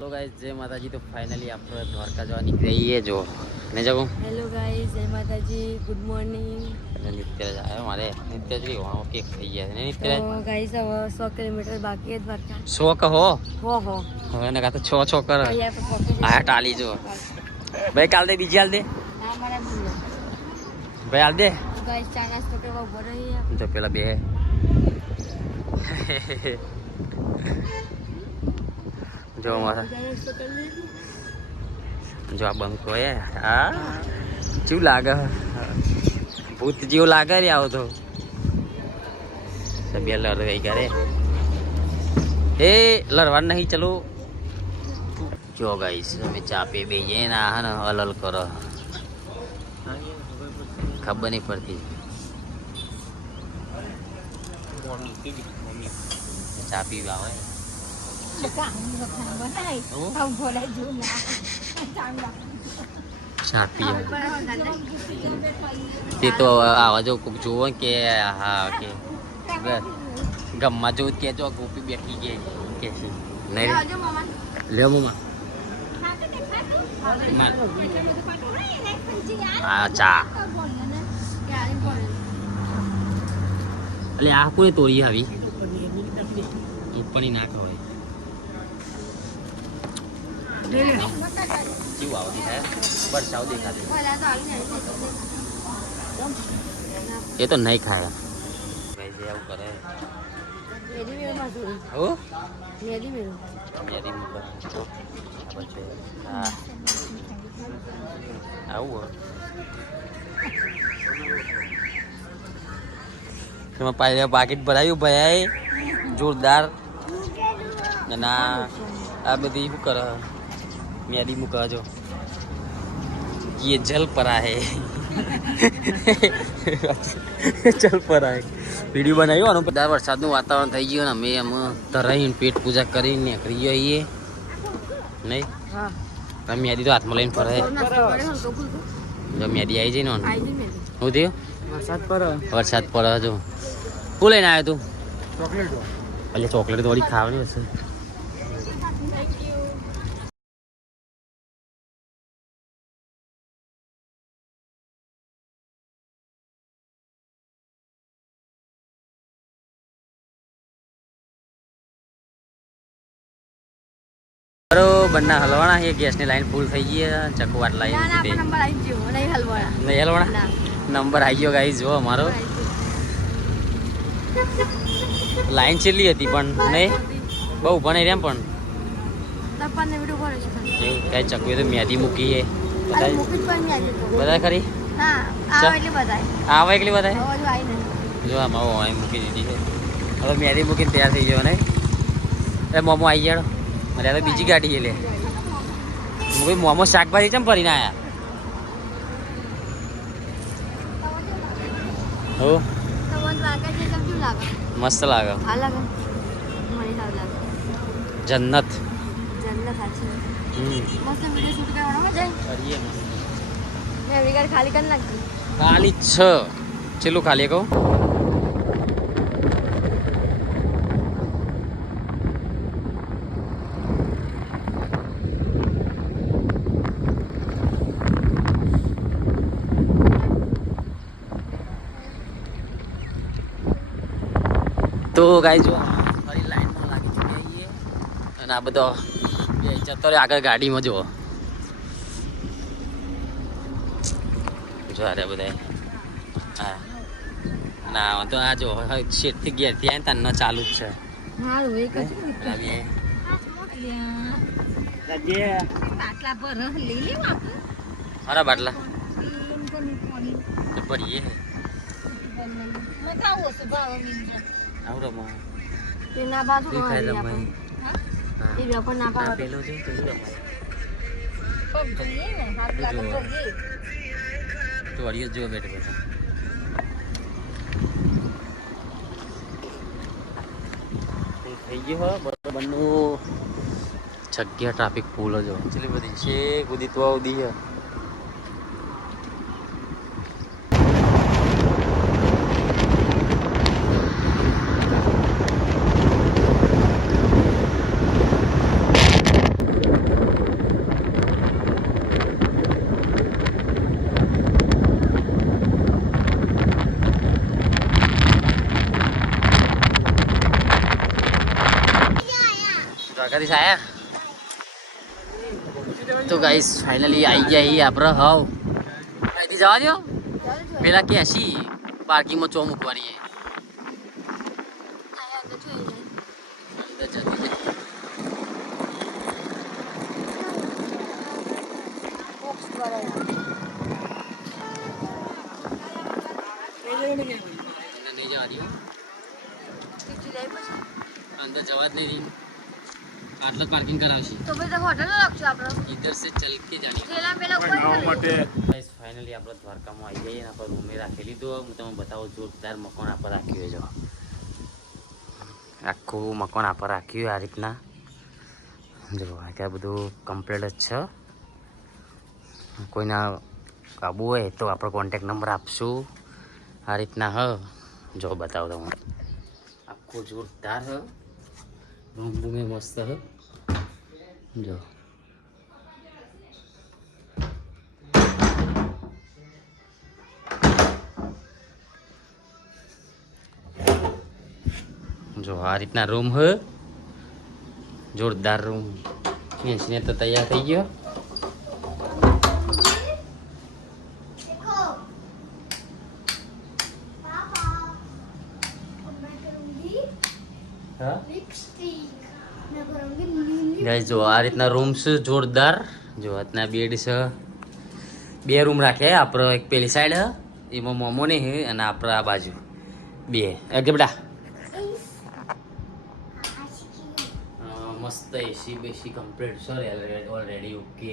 Hello guys जय माता जी। तो फाइनली આપણે દ્વારકા જવા નીકળી છીએ જો ને જાઉં। हेलो गाइस जय माता जी गुड मॉर्निंग। અને નિત્ય જાય મારે નિત્ય જ હોવાનો કેક થઈ ગયા છે ને નિત્ય। तो गाइस अब 100 किलोमीटर बाकी है દ્વારકા। 100 કહો हो હવે ને કા તો 6 કર यहाँ पे पहुंचे આ ટાલી જો ભાઈ કાલ દે બીજી હાલ દે ना हमारा बोलो ભાઈ હાલ દે। तो गाइस चार नाश्ता करवा ऊपर रही है તો પેલા બે જો મારા नाश्ता कर ली જો આ બંકો હે આ કેવું લાગે ભૂત જેવું લાગે રે આવો તો બે લડવાઈ કરે એ લડવા નહીં ચલો। જો ગાઈસ અમે ચા પી બેહીએ ને આ ને હલલ કરો ખબર નહીં પડતી ચા પીવા આવે हम बोले जो ना ચા પીએ તે તો આવા જો કોક જોવો કે હા કે ગમમાં જો કે જો ગોપી બેઠી કે છે નહીં લે મમ્મા આ ચા એટલે આ કોને તોડી આવી ઉપરની ના ખવાય કેવું આવતી હે વરસાવ દેખાતી એ તો નહીં ખાયા ભાઈ જે આવું કરે मेरी मेरे मजदूर હો मेरी मेरे મેરી મુકર પછી હા આવું એમાં પાછળ પાકીટ ભરાયું ભાઈ જોરદાર ના આ બધી શું કરે મેદી મૂકા જો ये जल परा है जल परा है वीडियो बनाવ્યો આનો દર વરસાદનું વાતાવરણ થઈ ગયું ને અમે એમ તરાઈને પેટ પૂજા કરીને નીકળી જઈએ નહીં हाँ તમે મેદી તો હાથમાં લઈને ફરે नाश्ता करे हम तो खुद જો મેદી આવી જાય ને आई थी मेरी શું થયું વરસાદ પડે જો શું લઈને આવ્યો તું चॉकलेट એટલે ચોકલેટ થોડી ખાવાની હશે બરના હલવાના છે ગેસની લાઈન ફૂલ થઈ ગઈ છે ચકવાટ ना ना લાઈન अपन नंबर आई जो नहीं हलवाना નહીં હલવાના નંબર આવી ગયો ગાઈસ જો અમારો લાઈન છેલ્લી હતી પણ નહીં બહુ ભણાઈ રહ્યા પણ તપન ને વિડિયો કરે છે એવું કાંઈ ચકવી તો મેદી મૂકી છે અરે બધા મુકિત પર મે આજે તો બધા ખરી ના આ એટલે બતાય આવા એકલી બધા હવે જો આઈ નહીં જો આમાં અહીં મૂકી દીધી છે હવે મેદી મૂકીને તૈયાર થઈ ગયો નહીં એ મોમો આવી જાડો અરે હવે બીજી ગાડી છે લે હું કોઈ મોમો શાકભાજી ચમ ફરીને આવ્યા હો તો વન વાગે છે કેમ લાગે મસ્ત લાગે આ લાગે મને સારું લાગે જન્નત જન્નત સાચી મસ્ત વિડિયો શૂટ કરવાનો મજા કરીએ મેં વિગર ખાલી કરી નાખી ખાલી 6 છેલ્લું ખાલી કહું તો ગાઈ જો ફરી લાઈનમાં લાગી ચૂક્યા છીએ અને આ બધો જતો રહે આગળ ગાડીમાં જુઓ જો અરે બધા હા ના તો આ જો શેઠથી ઘેરથી આવે તાન ચાલુ જ છે હારું એક જ બાટલા પર લઈ લેવા મારા બાટલા પડીએ મજા આવો છે ભાવ મિત્ર આવું રમા તે ના બાજુ તું ખાઈ રમાય એ વેપર ના આ પાડો પેલો છે તું રમાય પગ જોઈએ ને હાથ લાગે તો જે તું અડિયો જો બેઠો બેઠો થઈ ગયો હો બરોબરનું જગ્યા ટ્રાફિક ફૂલ જ એટલી બધી છે કુદી તો આવતી છે દ્વારકાધીશ આયા તો ગાઈસ ફાઇનલી આવી ગયા આપણે હાવ અહીંથી જવા દો પેલા કે હસી પાર્કિંગમાં ચો મૂકવાની अंदर जवा જ નહીં આટલું પાર્કિંગ કરાવશે તો પછી હોટલ રાખશું આપણે इधर से चल के जानी પેલા ઉપર गाइस फाइनली આપણે દ્વારકામાં આવી ગઈએ ને આપણે રૂમે રાખી લીધો હું તમને બતાવું જોરદાર મકાન આપણે રાખ્યું જો આખું મકાન આપણે રાખ્યું આ રીતના જો આ બધું કમ્પ્લીટ જ છે કોઈના કાબુ હોય તો આપણો કોન્ટેક્ટ નંબર આપશું આ રીતના હ જો બતાવો તમને આખું જોરદાર હ રૂમ બૂમે મસ્ત હ જો જો આ રીતના રૂમ હ જોરદાર રૂમ બેસીને તો તૈયાર થઈ ગયો गाइस जो आ રીતના રૂમ છે જોરદાર જો આટના બેડ છે બે રૂમ રાખ્યા આપણે એક પેલી સાઈડ હ એમાં મોમો ને હે અને આપણે આ બાજુ બે કે બેટા મસ્ત એસી બેસી કમ્પ્લીટ છે ઓલરેડી ઓકે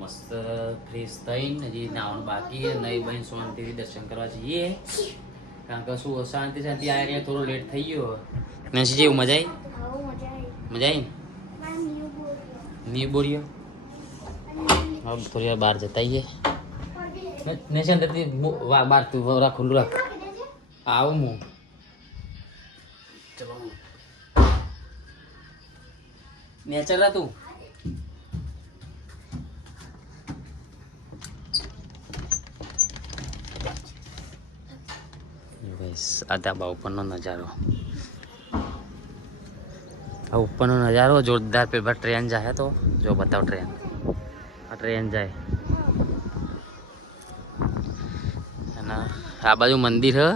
મસ્ત ફ્રેશ થઈને હજી નાવાનું બાકી હે નહીં બહેન શાંતિથી દર્શન કરવા જઈએ કારણ કે શું શાંતિ શાંતિ આ રહ્યા થોડો લેટ થઈ ગયો નસી જેવું મજા આવી नहीं बोलियो अब थोड़ी यार बाहर जता ही है नहीं अंदर बाहर तू रख खुल रख आओ मुँह चलो मैं चल रहा तू आधा बा ऊपर नो नजारो ऊपर नज़ारो जोरदार पे बस ट्रेन जाए तो जो बताओ ट्रेन जाए है ना आ बाजू मंदिर है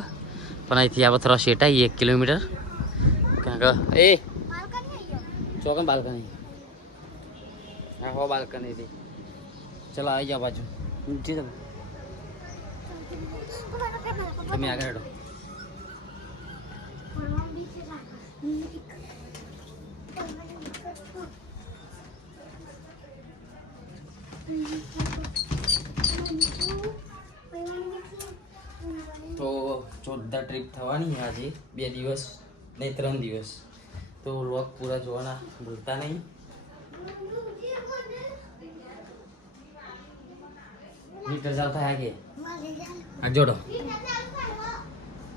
पर अँ आप थोड़ा सेट आई 1 किलोमीटर क्या ए चौकन बालकनी हाँ हो बालकनी थी चलो आई जाओ बाजू जी તમે આગળ હેડો તો જોરદાર ટ્રીપ થવાની આજે 2 દિવસ નહીં 3 દિવસ તો વ્લોગ પૂરા જોવાના ભૂલતા નહીં मीटर चलता है आगे आ जोड़ो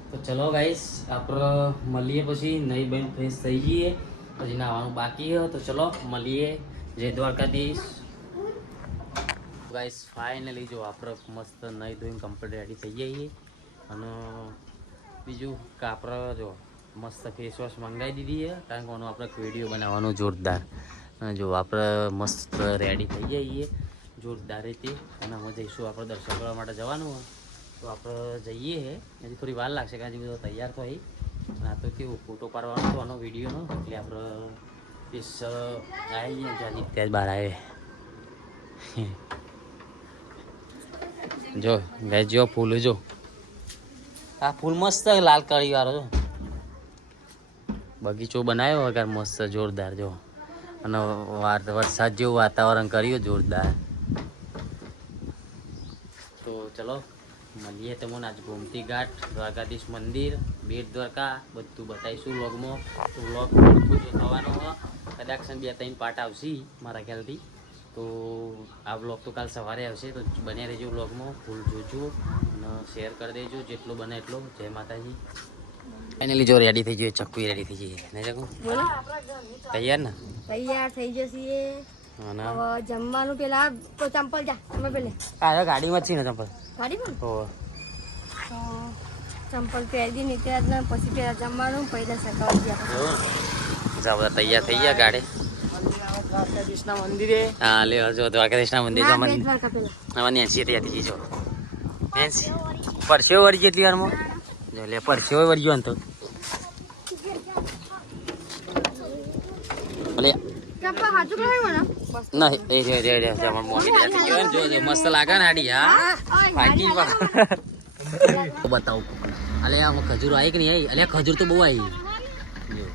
तो चलो गाइस आप मलिए पछी नई बहन फ्रेश थी जाइए पछी नहावानुं बाकी है तो चलो मलिए जय द्वारकाधीश गाइस फाइनली जो आप मस्त नहीं धोई कम्प्लीट रेडी थी जाइए અને બીજું કે આપણે જો મસ્ત ફેસ વોશ મંગાવી દીધી છે કારણ કે આપણે વિડીયો બનાવવાનો જોરદાર જો આપણે મસ્ત રેડી થઈ જઈએ જોરદાર રીતે અને અમે જઈશું આપણે દર્શન કરવા માટે જવાનું હોય તો આપણે જઈએ હજી થોડી વાર લાગશે કારણ કે બધો તૈયાર થઈ આ તો કેવું ફોટો પાડવાનો તો આનો વિડીયોનો એટલે આપણે પીસ આવી જાય ત્યાં જ બહાર આવે જો ગાય જો ફૂલ જો આ ફૂલ મસ્ત લાલ કળી વાળો જો બગીચો બનાવ્યો વગર મસ્ત જોરદાર જો અને વરસાદ જેવું વાતાવરણ કર્યું જોરદાર તો ચલો મળીએ તમને આજ ગોમતી ઘાટ દ્વારકાધીશ મંદિર બેટ દ્વારકા બધું બતાવીશું વ્લોગમાં તો વ્લોગ પૂરો થવાનો કદાચ 2-3 પાર્ટ આવશે મારા ખ્યાલથી તો આ વ્લોગ તો કાલ સવારે આવશે તો બને રહેજો વ્લોગમાં ફૂલ જોજો અને શેર કરી દેજો જેટલો બને એટલો જય માતાજી ફાઇનલી જો રેડી થઈ ગયો ચક્કુ રેડી થઈ જઈએ ને જગો બોલો તૈયાર ને તૈયાર થઈ જશે અને હવે જમવાનું પેલા તો ચંપલ જા અમે પેલે આ ગાડીમાં જ છે ને ચંપલ ગાડીમાં હો તો ચંપલ પહેરી દીધી ત્યાં પછી પેલા જમવાનું પહેલા સકાવતી આપણે જા બધા તૈયાર થઈ ગયા ગાડે. દ્વારકાધીશના મંદિરે. હા લે જો દ્વારકાધીશના મંદિર જો ના, મને બે દ્વારકા પેલા. આમાં નેન્સી તૈયાર થઈ જો નેન્સી પરસ્યો વળી જેટલી વારમાં જો લે પરસ્યો વળી ગયો ને તો ભલે ચપ્પા હાચું કહ્યું મને. નહીં એ રે રે રે જમણ મોમી તૈયાર થઈ ગયો ને જો મસ્ત લાગે ને આડી હા ફાકી બતાવું અલે આ ખજૂર આવી કે નહીં આવી અલે ખજૂર તો બહુ આવી જો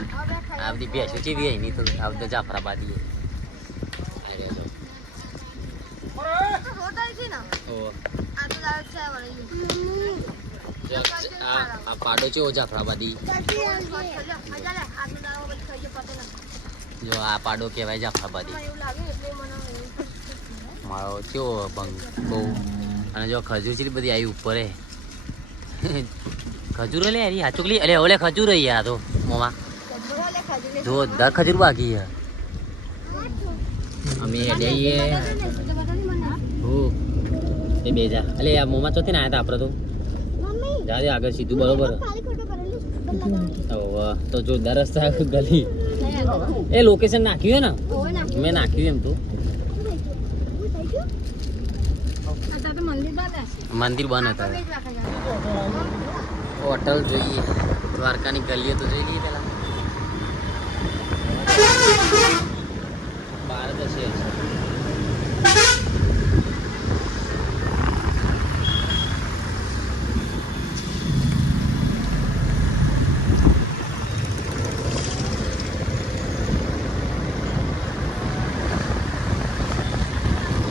આ બધી ભેંસો ચેવી આવી નહીં તો આ બધા જાફરાબાદી અરે જો ઓ આ પાડો છે ઓ જાફરાબાદી જો આ પાડો કહેવાય જાફરાબાદી મારો કેવો ભંગ બહુ અને જો ખજૂર છે બધી આવી ઉપર હે ખજૂર લે યાર આ ચોકલી અલે ઓલે ખજૂર યાર તો મોમાં જો દા ખજૂર બાકી હે અમે જઈએ હો એ બેજા અલે આ મોમાં ચોથી ના આયા તા આપણે તો જા દે આગળ સીધું બરોબર વાહ તો જોરદાર રસ્તા ગલી એ લોકેશન નાખ્યું હે ને મેં નાખ્યું એમ તો મંદિર બંધ હતા હોટલ જોઈએ દ્વારકાની ગલીઓ તો જોઈ લઈએ પેલા બહાર તો છે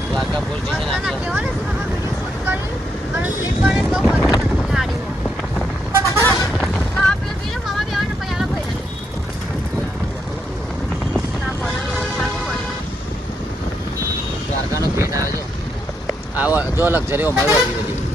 દ્વારકા પોલીસ સ્ટેશન આપણે દ્વારકાનો પેટ આવે જો આવો જો લક્ઝરીઓ મળ્યો હતી બધી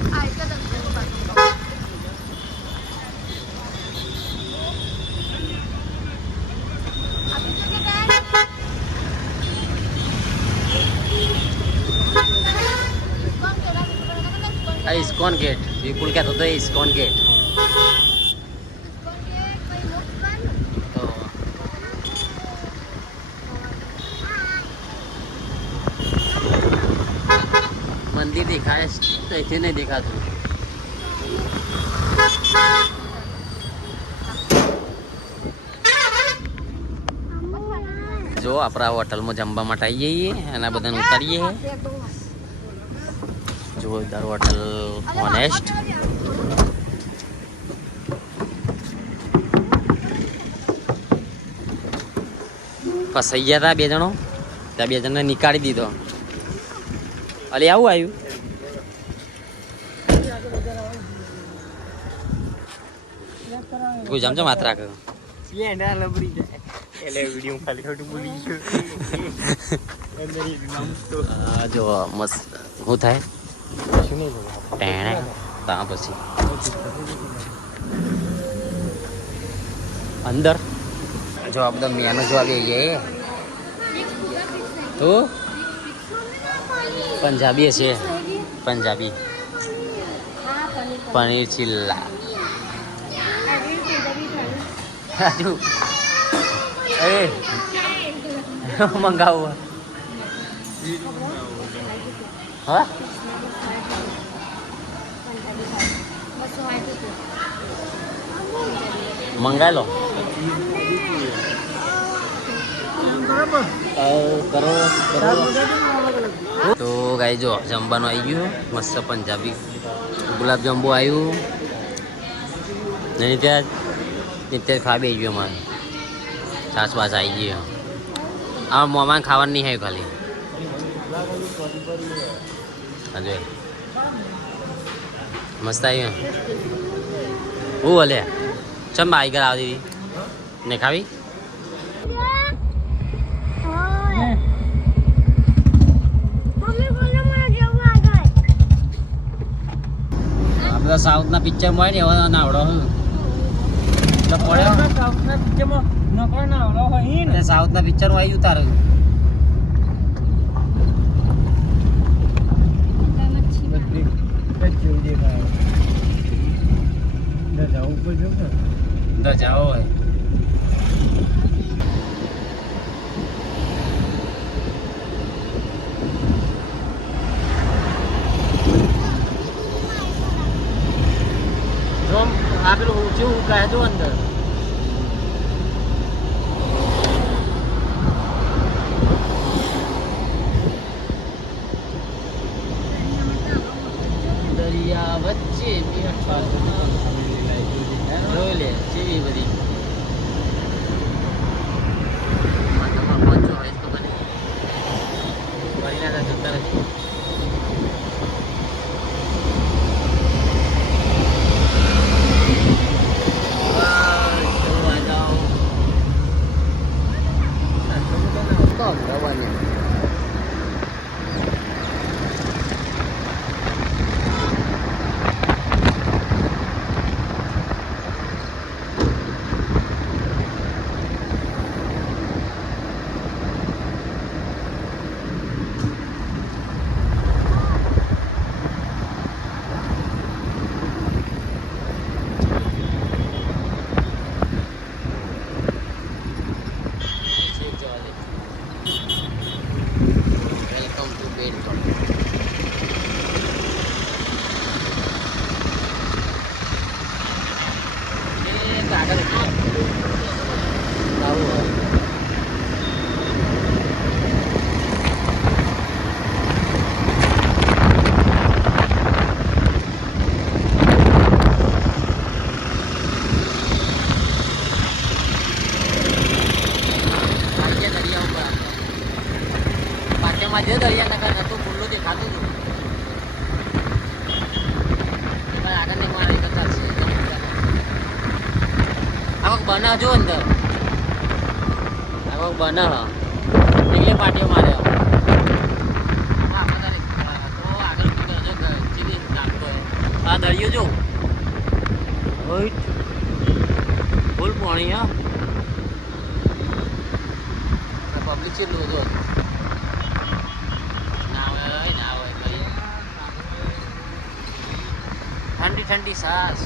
આ ઇસ્કોન ગેટ વિપુલ કહેતો હતો ઇસ્કોન ગેટ મંદિર દેખાય તો અહીંથી નહીં દેખાતું જો આપણા હોટલમાં જમવા માટે આવી જઈએ અને આ બધાને ઉતારીએ જોરદાર હોટલ ઓનેસ્ટ ફસાઈ ગયા હતા બે જણો ત્યાં બે જણને નીકાળી દીધો અલે આવું આવ્યું કોઈ જમજો માત્ર રાખ જો મસ્ત શું થાય ટેણે ત્યાં પછી અંદર જો આ બધા મેનુ જોવા ગઈ જઈએ તો પંજાબી છે પંજાબી પનીર ચિલ્લા રાજુ એ મંગાવું હા મંગાઈ લો તો ગાઈ જો જમવાનું આવી ગયું મસ્ત પંજાબી ગુલાબજાંબુ આવ્યું નહીં ત્યાં ખાબી આવી ગયું અમારે છાસ બાસ આવી ગયો આ મોમાં ખાવાનું નહીં આવ્યું ખાલી હજુ મસ્ત આવ્યું હું ભલે ચમ આવી ઘર આવતી હતી ને ખાવી બધા સાઉથના પિક્ચર મળે ને એવા નાવડો તો પડ્યો સાઉથના પિક્ચરમાં નકર નાવડો હોય ને સાઉથના પિક્ચરમાં આવી ગયું તારે દજાઓ હોય કેવું કહે જો અંદર દરિયા વચ્ચે જોઈ લે જેવી બધી જે દરિયા નગર હતું ખુલ્લું દેખાતું હતું પણ આગળ નહીં મારે તો ચાલશે આવક બના જો અંદર આવક બના એટલે પાટીઓ મારે આ દરિયો જો ફૂલ પાણી હા પબ્લિક કેટલું હતું ठंडी ठंडी सांस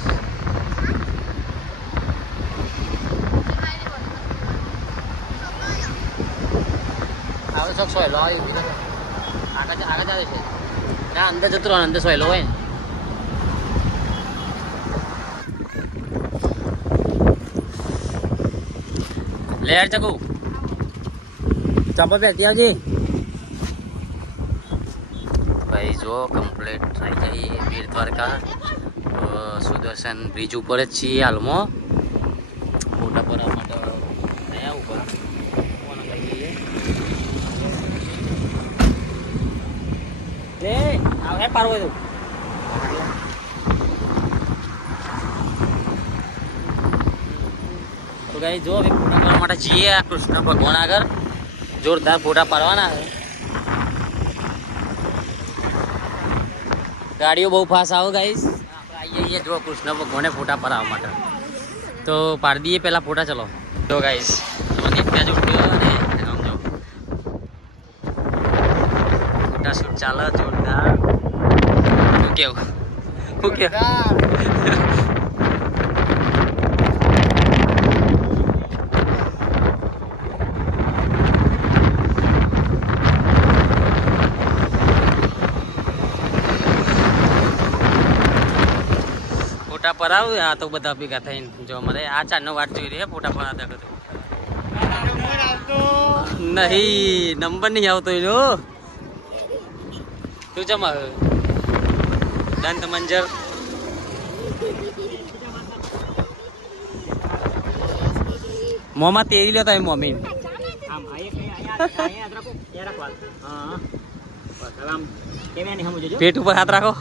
આવે ચોક સોયલો આવી બીજો આગળ આગળ આવે છે ના અંદર જતો રહો અંદર સોયલો હોય ને લેર ચકુ ચંપલ પહેરતી આવજી ભાઈ જો કમ્પ્લીટ થઈ જઈએ વીર દ્વારકા સુદર્શન બ્રિજ ઉપર જ છીએ હાલમાં ફોટા પડવા માટે નયા ઉપર ફોન થઈ જઈએ લે આવે પારવો તો ગાઈ જો હવે ફોટા પાડવા માટે જઈએ આ કૃષ્ણ ભગવાન આગળ જોરદાર ફોટા પાડવાના છે ગાડીઓ બહુ ફાસ્ટ આવો ગાઈસ આપણે આવીએ જો કૃષ્ણ ભગવાને ફોટા પડાવવા માટે તો પાડી દઈએ પહેલાં ફોટા ચલો જો ગાઈસ ત્યાં જો અને આમ જો ફોટા શૂટ ચાલે જોરદાર શું કેવું શું કેવું ફોટા પડાવ આ તો બધા ભેગા થઈને જો અમારે આ ચારનો વાટ જોઈ રહી ફોટા પડાવતા નહીં નંબર નહીં આવતો જો તું જમા દંત મંજર મોમાં તેરી લેતા મમ્મી પેટ ઉપર હાથ રાખો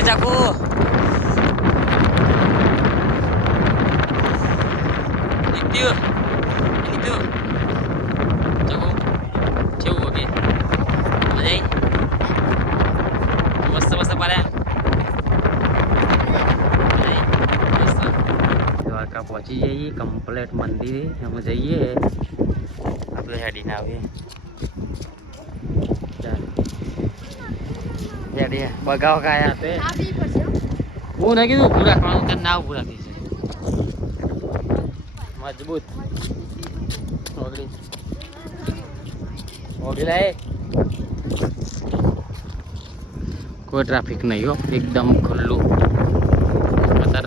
ચાકુ itu ચાકુ કેવું ઓકે મજા આવી મસ્ત મસ્ત પાડ્યા દ્વારકા પહોંચી જઈએ કમ્પ્લેટ મંદિરે અમે જઈએ આપણે હેડીને આવીએ બગાવ ખાયા તે હું નહીં કીધું ઉભું રાખવાનું તે ના ઉભું રાખી છે મજબૂત ઓગળી ઓગળી લાય કોઈ ટ્રાફિક નહીં હો, એકદમ ખુલ્લું કતાર.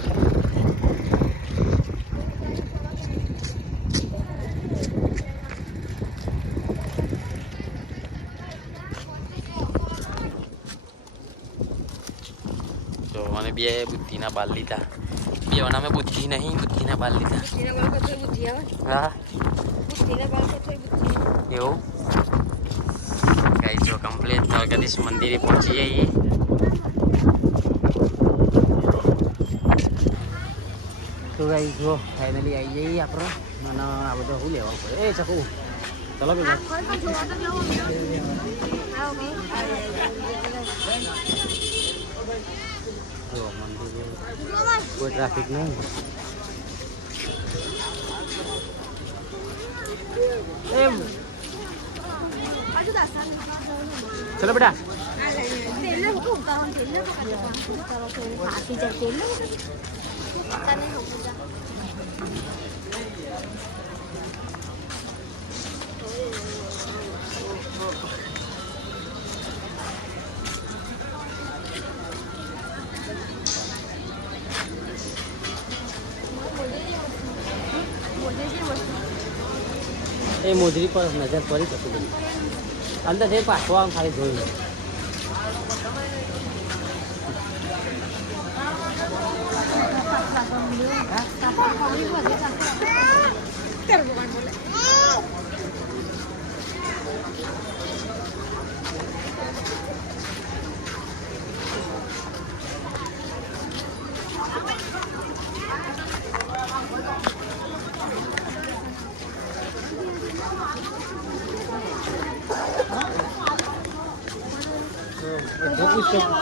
જો મને બે બુદ્ધિના બાલ લીધા, બે અમે બુદ્ધિ નહીં, બુદ્ધિના બાલ લીધા. હા એવું ગાઈસ, જો કમ્પ્લીટ દ્વારકાધીશ મંદિરે પહોંચી જઈએ. તો ગાઈસ જો ફાઇનલી આવી જઈએ આપણે, અને આ બધું શું લેવા પડે. એ ચકુ ચલો કે જો મંદિરે કોઈ ટ્રાફિક નહીં. એમ ચલો બેટા. એ મોજરી પર નજર પડી શકું બધી અંદર જઈ પાછો આમ ખાલી જોયું.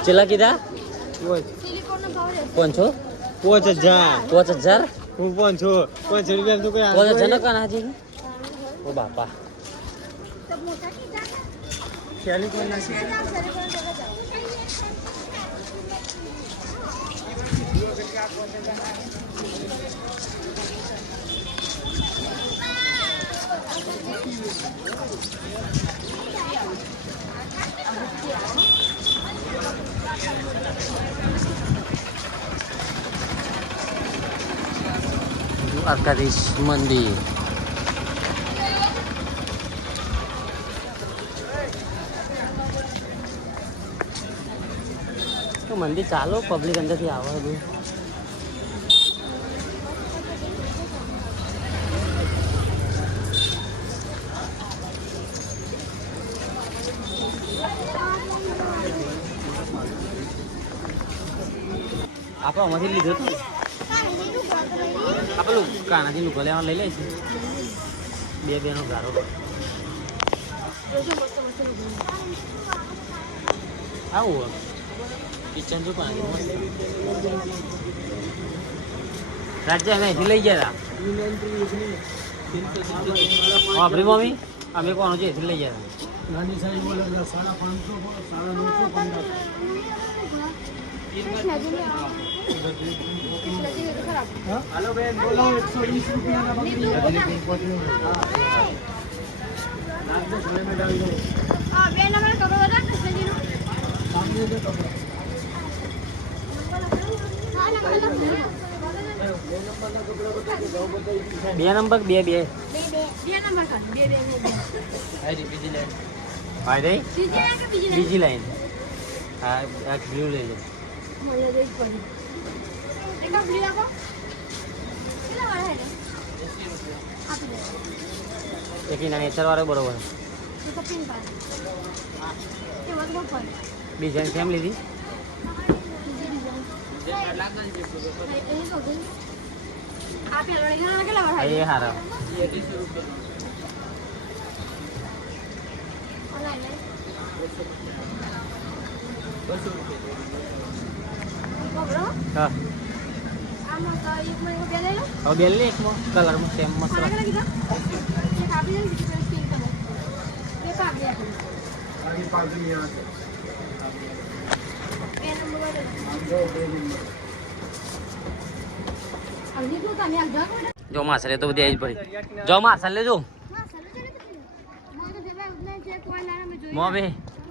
ચેલા કીધા 500 5,000 હું 500 રૂપિયા તો કોઈ 5,000 ના કાના જી. ઓ બાપા દ્વારકાધીશ મંદિર. તો મંદિર ચાલો, પબ્લિક અંદરથી આવે બધું. આપણે આમાંથી લીધું હતું પેલું કાનાથી લુગો લેવા લઈ લે છે. બે બેનો ગારો આવું કિચન જો પાણી મસ્ત રાજ્ય અમે અહીંથી લઈ ગયા હતા. આપણી મમ્મી અમે કોણ છે અહીંથી લઈ ગયા હતા. हेलो बहन बोलो 120 रुपया ना बंदी नाक में छोले में डाल दो. हां बे नंबर करो बता कृष्ण जी नो सामने जो कपड़ा हां नंबर બે નંબર બે બે નંબર કાઢ બે હાઈ બીજી લાઈન ભાઈ દે બીજી લાઈન. હા આ બ્લુ લઈ લો. મને દે પડી એક બ્લુ આપો કેટલા વાળા હે આપી દે એક ના નેચર વાળો બરોબર. તો તો પિન પાડ એ વધો પર ડિઝાઇન સેમ લીધી. आप ये लड़का કેટલા વાળા એ હારા ઓનલાઈન હા. આમાં તો એક મને બે લઈ લો હવે બે લે એકમાં કલરમાં સેમ મસ્ત કોના કેટલા કીધા એક આપી દે બીજી પેલી સ્કીન કલર બે પાક દે આપી आगे पास में यहाँ से બે નંબર વાળો दो नंबर અમને તો કાને આ જા કોડે જો માસરે તો બધી આવી પડી. જો માસર લેજો માં સલો ચલે તો મને તો જેવા ઉતને છે કોઈ ના મે જોઈ મો બે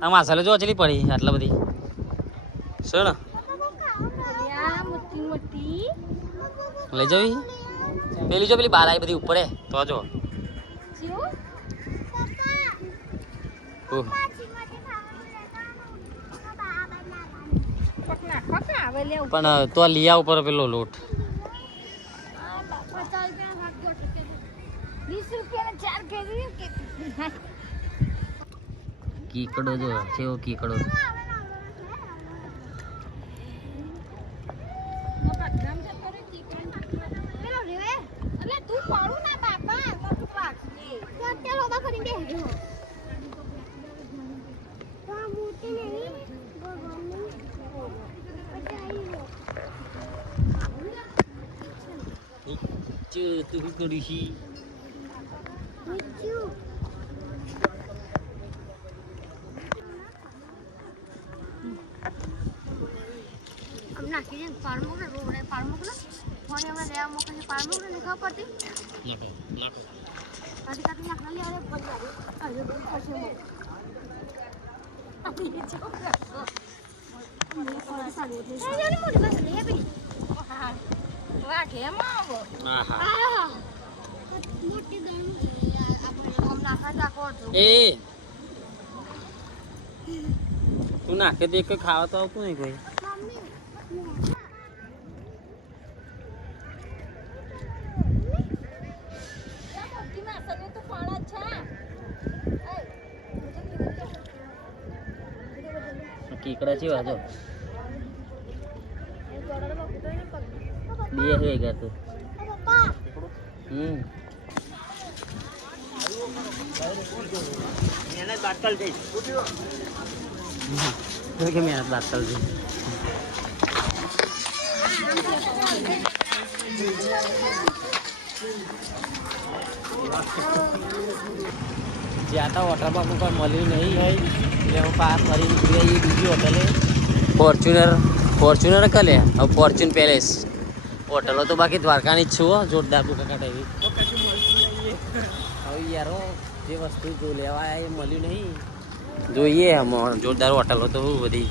આ માસર જો ચલી પડી આટલા બધી. સર આ મોટી મોટી લઈ જવી પેલી જો પેલી બાર આવી બધી ઉપર હે તો જો જીઓ ઓહ પકના પકના હવે લે પણ તો લઈ આવ ઉપર પેલો લોટ 20 રૂપિયા 4 કેજી કે કીકડો જો કેવો કીકડો પેલો રે એટલે તું પાડું ના બાપા તો તું વાગશે તો લોબા કરીને બેહજો આ મોટી નહીં તું કરી છી નાખી દે પાર મોકલે રોડે પાર મોકલે ફોન એમાં લેવા મોકલે પાર મોકલે ને ખબર પડતી નાખો આધી કાટી નાખ લે અરે પડી આવે બોલ પાસે મો આપી દે છોકરા મોટી બસ લે બી હા વાહ કેમ આવો આહા મોટી દણ આપણે આમ નાખા રાખો છો એ તું નાખે દે કે ખાવા તો આવતું નહીં કોઈ કીકડા છે વાજો બે હે ગયા તું મહેનત બાટલ થઈ કે મહેનત બાટલ થઈ જ્યાં તા વોટર પાર્ક ઉપર મળ્યું નહીં હોય એટલે હું પાર ફરી નીકળી આવી બીજી હોટલે ફોર્ચ્યુનર કલે હવે ફોર્ચ્યુન પેલેસ હોટલો તો બાકી દ્વારકાની જ છું હો, જોરદાર બુકાકાટ એવી હવે યાર જે વસ્તુ જો લેવા એ મળ્યું નહીં જોઈએ આમાં જોરદાર હોટલો તો બધી